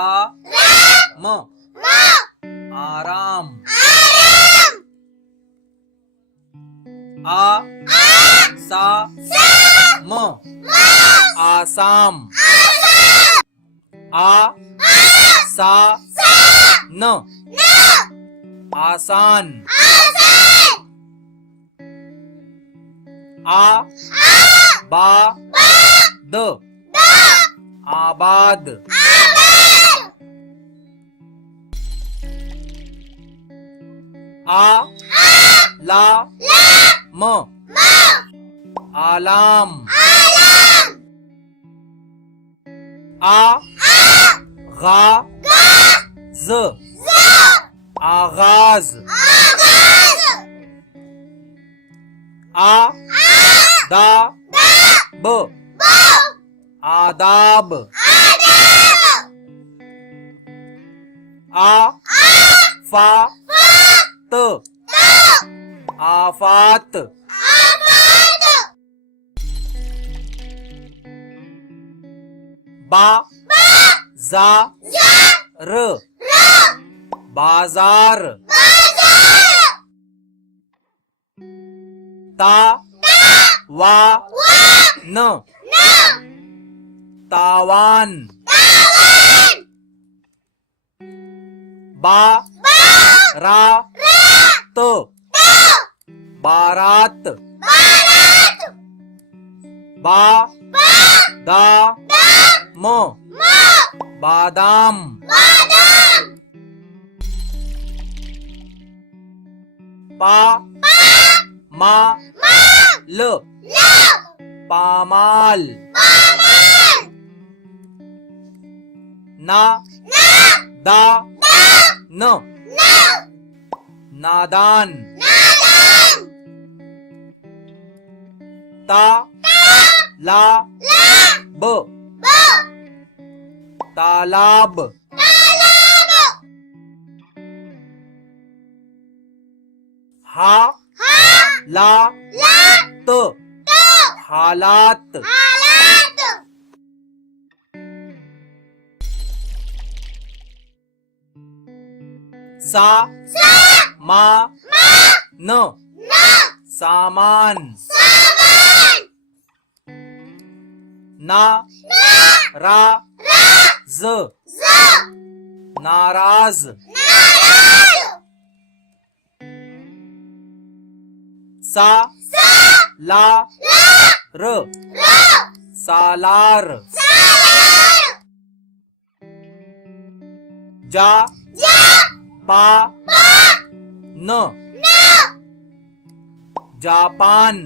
आराम आराम आसाम आसाम आसान आसान आबाद आबाद आलाम आलाम आगाज आगाज आदाब आदाब आफात आफात बाजार बाजार तावान तावान बारात बारात बादाम बादाम पामाल पामाल नादान नादान तालाब तालाब हालात हालात सामान सामान नाराज नाराज सालार सालार जापान जापान